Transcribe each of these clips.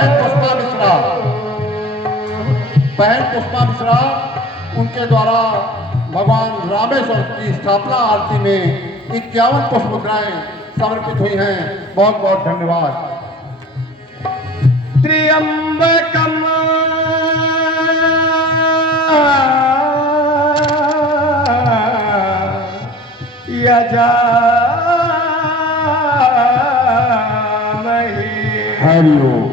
बहन पुष्पा मिश्रा उनके द्वारा भगवान रामेश्वर की स्थापना आरती में 51 पुष्प मुद्राएं समर्पित हुई हैं। बहुत बहुत धन्यवाद। त्र्यंबकम यजामहे। हरिओम।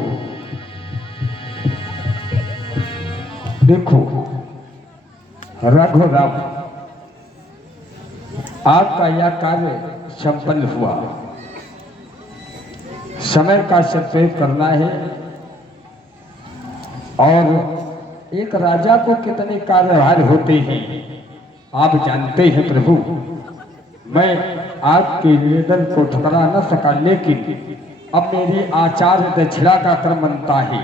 देखो रघुराम, आपका यह कार्य संपन्न हुआ। समय का सदुपयोग करना है और एक राजा को कितने कार्यभार होते हैं आप जानते हैं प्रभु। मैं आपके निवेदन को ठुकरा न सका, लेकिन अब मेरी आचार्य दक्षिणा का क्रम बनता है।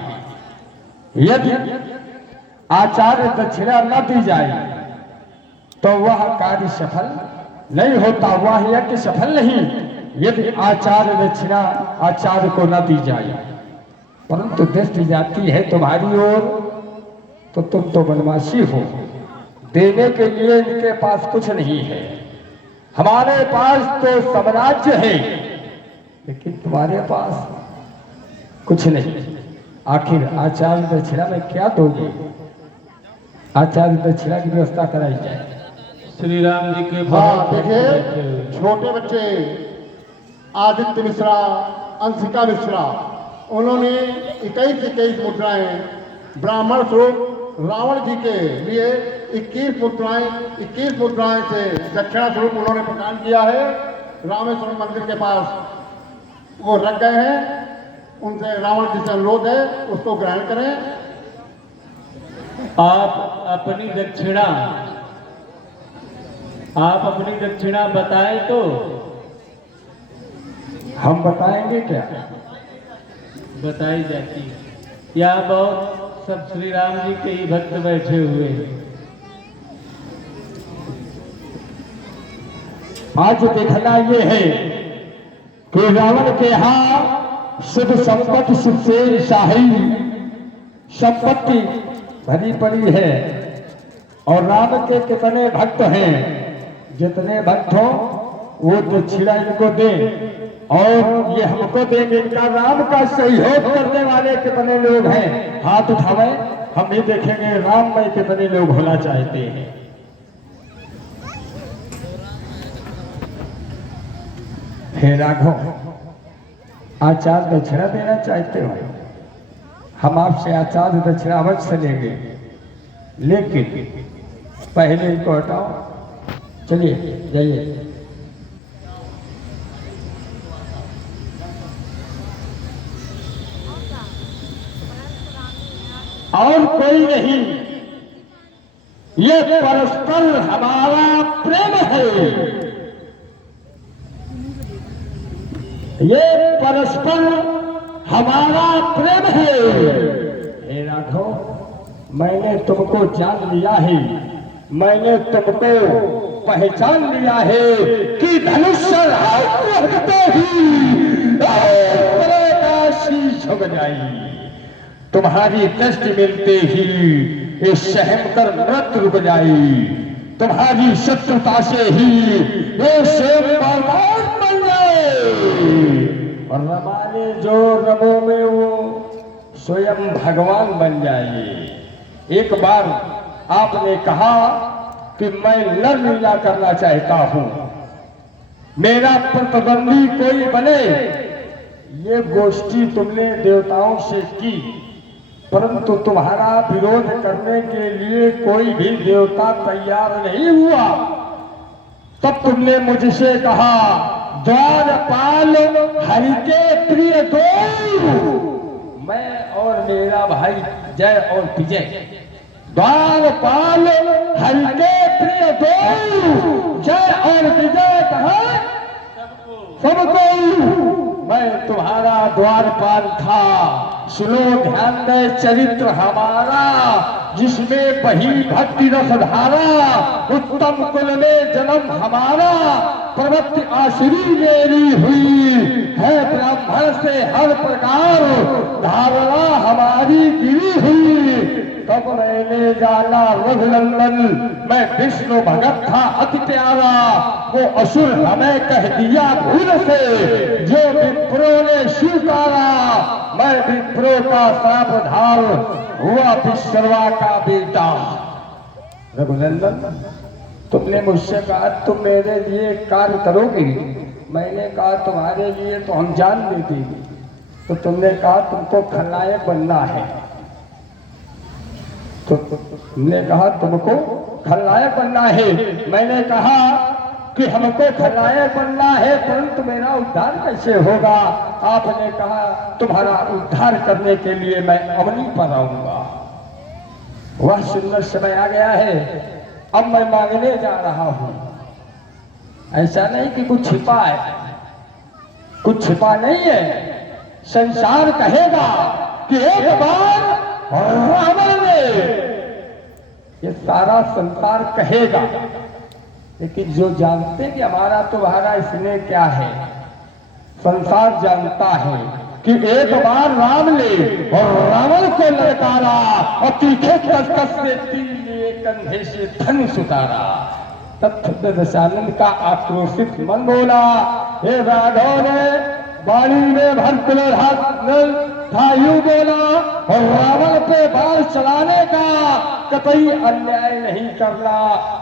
यदि आचार्य दक्षिणा न दी जाए तो वह कार्य सफल नहीं होता, वह यज्ञ सफल नहीं। यदि आचार्य दक्षिणा आचार्य को न दी जाए, परंतु दृष्टि जाती है तुम्हारी ओर, तो तुम तो बनवासी हो। देने के लिए इनके पास कुछ नहीं है, हमारे पास तो साम्राज्य है, लेकिन तुम्हारे पास कुछ नहीं। आखिर आचार्य दक्षिणा में क्या दोगे? आचार्य दक्षिणा की व्यवस्था कराई जाए। श्री राम जी के देखिए छोटे बच्चे आदित्य मिश्रा, अंशिका मिश्रा, उन्होंने 21 मुद्राएं ब्राह्मण स्वरूप रावण जी के लिए 21 मुद्राएं से दक्षिणा स्वरूप उन्होंने प्रदान किया है। रामेश्वर मंदिर के पास वो रख गए हैं, उनसे रावण जी से अनुरोध है उसको ग्रहण करें। आप अपनी दक्षिणा बताएं तो हम बताएंगे क्या? बताई जाती है। यहाँ बहुत सब श्री राम जी के ही भक्त बैठे हुए हैं। आज देखना ये है कि रावण के यहाँ शुद्ध संपत्ति, सुखसेन शाही संपत्ति भरी पड़ी है और राम के कितने भक्त हैं। जितने भक्त हो वो दक्षिणा इनको दें और ये हमको देंगे। इनका राम का सहयोग करने वाले कितने लोग हैं, हाथ उठावे, हम भी देखेंगे राम में कितने लोग होना चाहते हैं। हे राघव, आचार्य दक्षिणा देना चाहते हो? हम आपसे आचार्य दक्षिणा अवश्य लेंगे, लेकिन पहले इनको हटाओ। चलिए जाइए। और कोई नहीं, ये परस्पर हमारा प्रेम है, ये परस्पर हमारा प्रेम है। हे राघव, मैंने तुमको जान लिया है, मैंने तुमको पहचान लिया है कि धनुष्य रखते ही शीश झुक जाई। तुम्हारी दृष्टि मिलते ही ये सहम कर मृत्यु रुक जाई। तुम्हारी शत्रुता से ही ये स्वयं बलवान बन जाए और रमाने जो रबों में वो स्वयं भगवान बन जाए। एक बार आपने कहा कि मैं लड़ लीला करना चाहता हूं, मेरा प्रतिद्वंदी कोई बने। ये गोष्ठी तुमने देवताओं से की, परंतु तुम्हारा विरोध करने के लिए कोई भी देवता तैयार नहीं हुआ। तब तुमने मुझसे कहा, द्वारपाल हरि के प्रिय दो, मैं और मेरा भाई जय और विजय। द्वारपाल हरि के प्रिय दो, जय और विजय कहा सबको। मैं तुम्हारा द्वारपाल था। सुनो ध्यान दे चरित्र हमारा, जिसमें बही भक्ति रस धारा। उत्तम कुल में जन्म हमारा, प्रवृत्ति आश्री मेरी हुई है ब्राह्मण से हर प्रकार। धारणा तुम्हारी गिरी हुई तब मैंने जाना रघुनंदन, मैं विष्णु भगत था अति प्यारा, वो असुर हमें कह दिया भूल से, जो विप्रों ने स्वीकारा, मैं विप्रो का सापधार हुआ विश्रवा का बेटा। रघुनंदन, तुमने मुझसे कहा तुम मेरे लिए कार्य करोगे, मैंने कहा तुम्हारे लिए तो हम जान दे देंगे, तो तुमने कहा तुमको खलनायक बनना है, तो तुमने कहा तुमको खलनायक बनना है। मैंने कहा कि हमको खलनायक बनना है, परंतु मेरा उद्धार कैसे होगा? आपने कहा तुम्हारा उद्धार करने के लिए मैं अमनी पर आऊंगा। वह सुंदर समय आ गया है, अब मैं मांगने जा रहा हूं। ऐसा नहीं कि कुछ छिपा है, कुछ छिपा नहीं है। संसार कहेगा कि एक बार रावण ने, ये सारा संसार कहेगा, लेकिन जो जानते कि हमारा तुम्हारा इसमें क्या है, संसार जानता है कि एक बार राम ने और रावण को ललकारा और तीखे कसकस से तीर लिए कंधे से धनुष उतारा। तब दशानंद का आक्रोशित मन बोला, हे राघव ने वाणी में भर था यूं बोला, और रावण पे बाल चलाने का कतई अन्याय नहीं करना।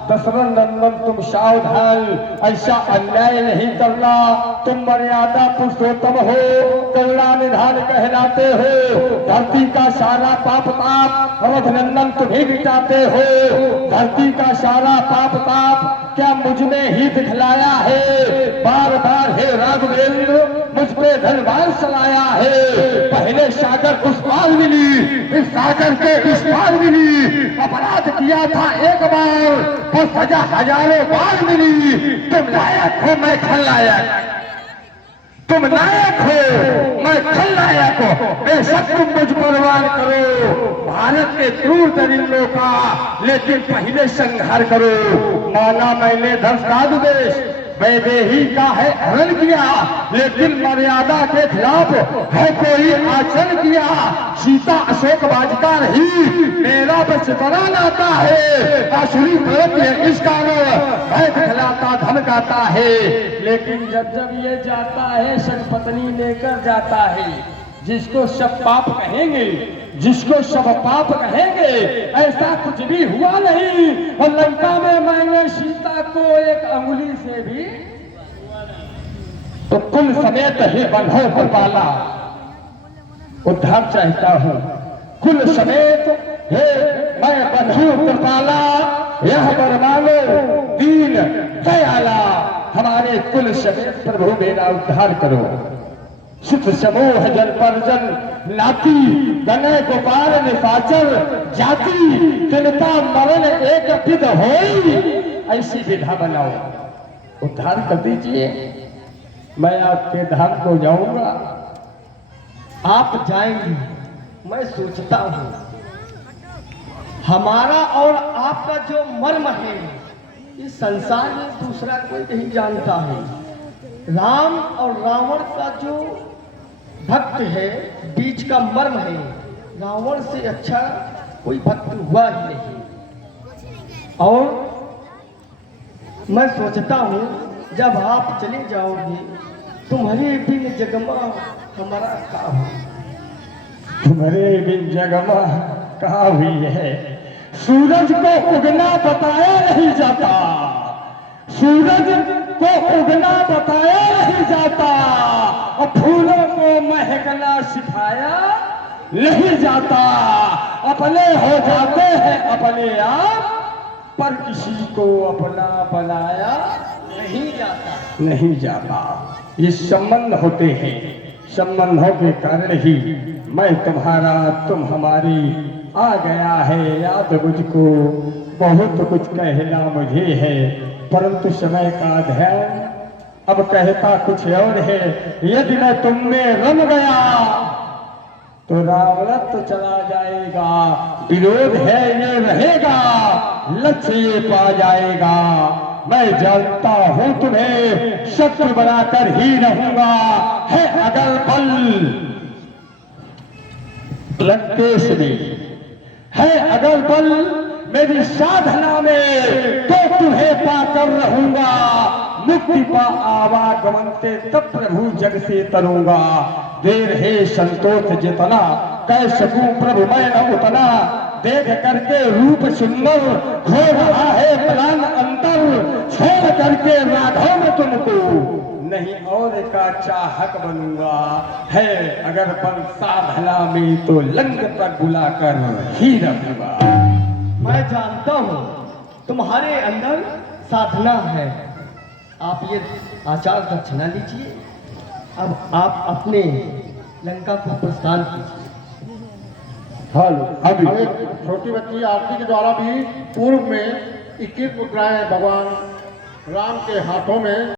दशरथ नंदन तुम सावधान, ऐसा अन्याय नहीं करना। तुम मर्यादा पुरुषोत्तम हो, करुणा निधान कहलाते हो, धरती का सारा पाप ताप रघुनंदन तुम्हें मिटाते हो। धरती का सारा पाप ताप क्या मुझ में ही दिखलाया है? बार बार हे राघवेंद्र मुझ पे धनवान चलाया है। पहले सागर उस पार मिली, फिर सागर के इस पार मिली। अपराध किया था एक बार, वो सजा हजारों बार मिली। तुम लायक हो, मैं खलनायक, तुम नायक हो, मैं खलनायक हो। बेशक तुम मुझ पर वार करो भारत के क्रूर दरिंदों का, लेकिन पहले संहार करो। माना मैंने धर्षादेश वैदेही का है हरण किया, लेकिन मर्यादा के खिलाफ है कोई आचरण किया। सीता अशोक वाटिका रही, मेरा बचपना लाता है। आसुरी प्रवृत्ति इस कारण भय दिखलाता धमकाता है, लेकिन जब जब ये जाता है सपत्नी लेकर जाता है। जिसको सब पाप कहेंगे, जिसको सब पाप कहेंगे, ऐसा कुछ भी हुआ नहीं। और लंका में मैंने सीता को एक अंगुली से भी तो कुल समेत ही बंधो को पाला। उद्धार चाहता हूं कुल समेत, हे मैं बंधु कृपाला, यह वर मांगो दीन दयाला। हमारे कुल समेत प्रभु मेरा उद्धार करो। सुख समूह जन पर जन नाती, गणय गोपाल निशाचर जाति, तिनका मरण एक विध होई, ऐसी विधा बनाओ। उद्धार कर दीजिए, मैं आपके धाम को जाऊंगा। आप जाएंगे, मैं सोचता हूं हमारा और आपका जो मर्म है इस संसार में दूसरा कोई नहीं जानता है। राम और रावण का जो भक्त है, बीच का मर्म है, रावण से अच्छा कोई भक्त हुआ ही नहीं। और मैं सोचता हूँ जब आप चले जाओगे तुम्हारे बिन जगमा हमारा काम है। तुम्हारे बिन जगमा कहाँ हुई है? सूरज को उगना बताया नहीं जाता, सूरज को उगना बताया नहीं जाता, और फूलों को महकना सिखाया नहीं जाता। अपने हो जाते हैं अपने आप, पर किसी को अपना बनाया नहीं जाता, नहीं जाता। ये संबंध होते हैं, संबंधों के कारण ही मैं तुम्हारा तुम हमारी आ गया है याद मुझको। बहुत कुछ कहना मुझे है, परंतु समय का ध्यान अब कहता कुछ और है। यदि मैं तुम में रम गया तो रावणत्व चला जाएगा, विरोध है ये रहेगा, लक्ष्य ये पा जाएगा। मैं जानता हूं तुम्हें शत्रु बनाकर ही रहूंगा। है अगर बल लंकेश में है अगर बल मेरी साधना में, तो तुम्हें पाकर रहूंगा। मुक्ति पा आवागमन ते तब प्रभु जग से तरूंगा। देर है संतोष जितना, कह सकूं प्रभु मैं न उतना। देख करके रूप सुंदर, हो रहा है प्राण अंतर। छोड़ करके राघव में तुमको, नहीं और का चाहक बनूंगा। है अगर बल साधना में, तो लंग तक बुलाकर ही रहूंगा। मैं जानता हूँ तुम्हारे अंदर साधना है। आप ये आचार दक्षिणा लीजिए। अब आप अपने लंका को प्रस्थान कीजिए। हेलो अभी। अब एक छोटी बच्ची आरती के द्वारा भी पूर्व में 21 मुद्राएं भगवान राम के हाथों में